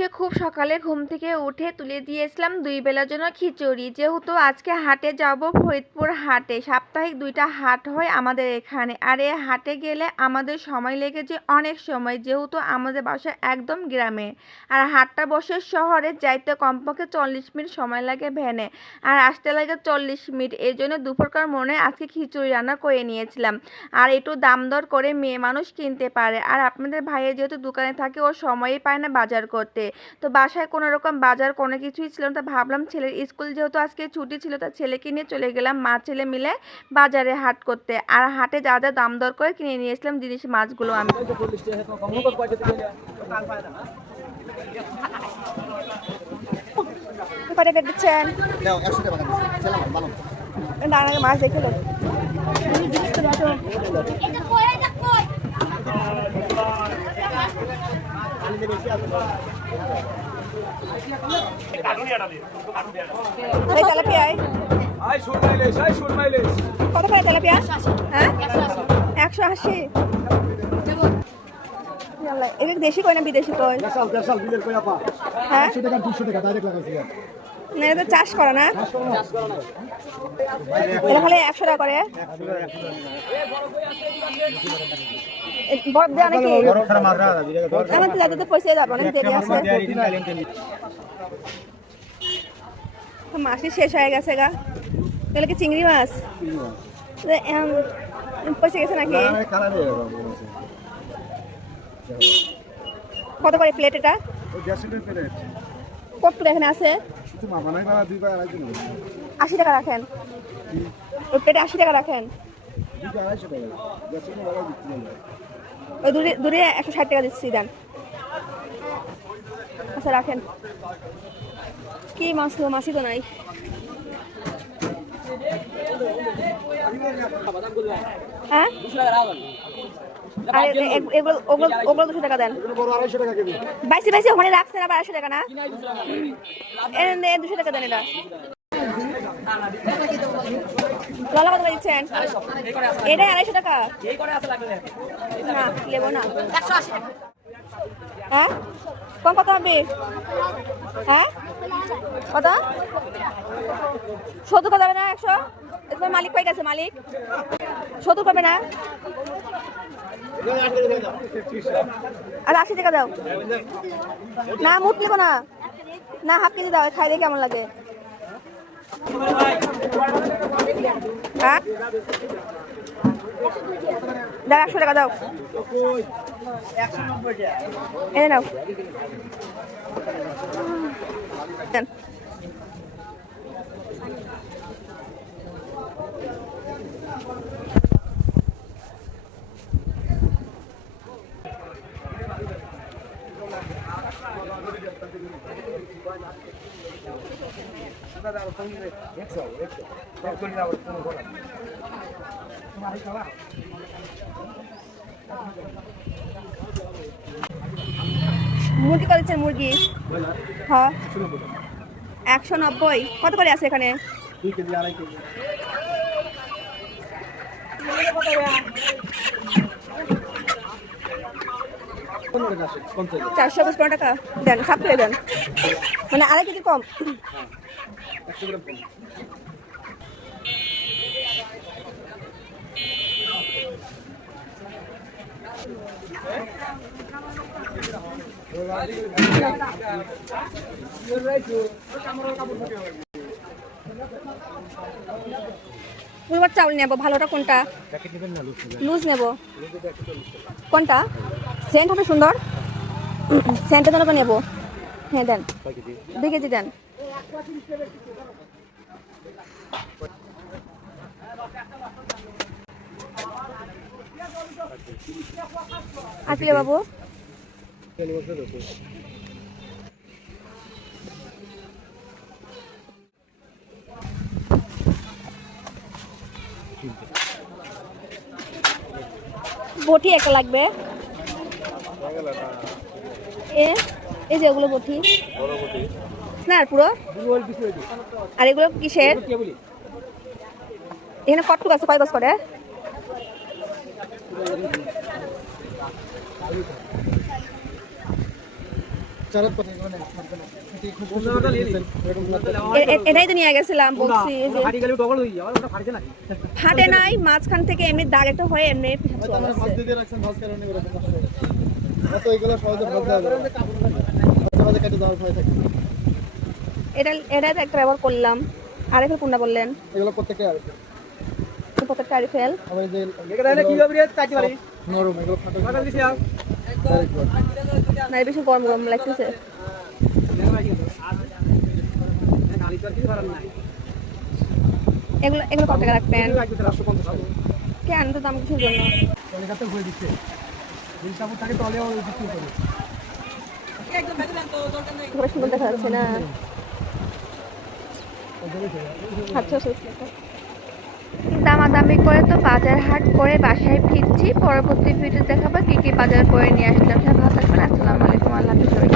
আজকে খুব সকালে ঘুম থেকে উঠে তুলে দিয়েছিলাম 2 বেলার জন্য খিচুড়ি। যেহেতু আজকে হাটে যাব, ফরিদপুর হাটে সাপ্তাহিক 2টা হাট হয় আমাদের এখানে। আর এই হাটে গেলে আমাদের সময় লেগেছে অনেক সময়, যেহেতু আমাদের বাসা একদম গ্রামে। আর হাটটা বসে শহরে, যাইতে কমপক্ষে 40 মিনিট সময় লাগে ভ্যানে, আর আসতে লাগে 40 মিনিট। এই জন্য দুপুরকার মনে আজকে খিচুড়ি রান্না করে নিয়েছিলাম। আর একটু দাম দর করে মেয়ে মানুষ কিনতে পারে। আর আপনাদের ভাইয়ের যেহেতু দোকানে থাকে, ও সময়ই পায় না বাজার করতে। তো বাসায় কোনো রকম বাজার কোনো কিছুই ছিল না। তো ভাবলাম ছেলের স্কুল যেহেতু আজকে ছুটি ছিল, তা ছেলেকে নিয়ে চলে গেলাম মা ছেলে মিলে বাজারে হাট করতে। আর হাটে যা যা দাম দর করে কিনে নিয়ে এসলাম জিনিস মাছগুলো আমি। কয়টা বেড দিচ্ছেন? মাছ দেখে লোক তেলাপিয়ায় কত করে তেলাপিয়া? হ্যাঁ, 180। এটা দেশি কই না বিদেশি কই? হ্যাঁ, না এটা চাষ করা না, এটা খালি 100 টাকা করে। বরফ দেওয়া নাকি? আমার তো যাতে পয়সা যাবো, অনেক দেরি আছে। মাছই শেষ হয়ে গেছে গা। তাহলে কি চিংড়ি মাছ পয়সা গেছে নাকি? কত করে প্লেট এটা? কত এখানে আছে? 80 টাকা রাখেন। ওই প্লেটে 80 টাকা রাখেন। ওই দূরে 160 টাকা দিচ্ছি, দেন। আচ্ছা রাখেন। কি মাছ? মাছই তো নাই। হ্যাঁ, ওগুলো 200 টাকা দেন। বাইসি ওখানে রাখছেন, আবার 200 টাকা না? 200 টাকা দেন। এটা ললা কত দিচ্ছেন? এটাই 250 টাকা না, নেবো না। হ্যাঁ, কম কত হবে? হ্যাঁ, কত? 70 যাবে না? 100? তোমার মালিক পাই গেছে, মালিক 70 পাবে না? আর 80 টাকা দাও না, মুখ নেবো না। না, হাফ কেজি দাও, খাইলে কেমন লাগে? হ্যাঁ, দাও 100 টাকা দাও। এনে নাও। মুরগি কত দিচ্ছেন? মুরগি হ্যাঁ 190। কত করে আছে এখানে? 2 কেজি 2.5 কেজি। 415 টাকা দেন, হাফ করে দেন, মানে 2.5 কেজি কম। পুরোবার চাউল নেবো, ভালোটা কোনটা? লুজ নেবো। কোনটা সেন্ট হবে সুন্দর? সেন্টের জন্য তো নেবো। হ্যাঁ দেন, 2 কেজি দেন। আর কি বাবু? বটি একটা লাগবে। এই যে ওগুলো বটি না, আর পুরো। আর এগুলো কিসের? এখানে কটটুক আছে, কয় গজ করে? এটাই তো নিয়ে গেছিলাম বলছি ফাটে নাই মাঝখান থেকে এমনি দাগ একটা হয়ে এমনি এটা একটা ব্যবহার করলাম। আরেফেল কোনটা বললেন? এগুলো প্রত্যেকটা প্রত্যেকটা আরিফেল নরম, এগুলো না বেশি গরম গরম লাগতেছে। এগুলো এগুলো কত টাকা রাখবেন? কেন তো দাম কিছুর জন্য সুন্দর দেখা যাচ্ছে না। দামাদামি করে তো বাজার হাট করে বাসায় ফিরছি। পরবর্তী ভিডিও দেখাবো কি কি বাজার করে নিয়ে আসলাম। ভালো থাকবেন। আসসালামু আলাইকুম। আল্লাহ হাফেজ।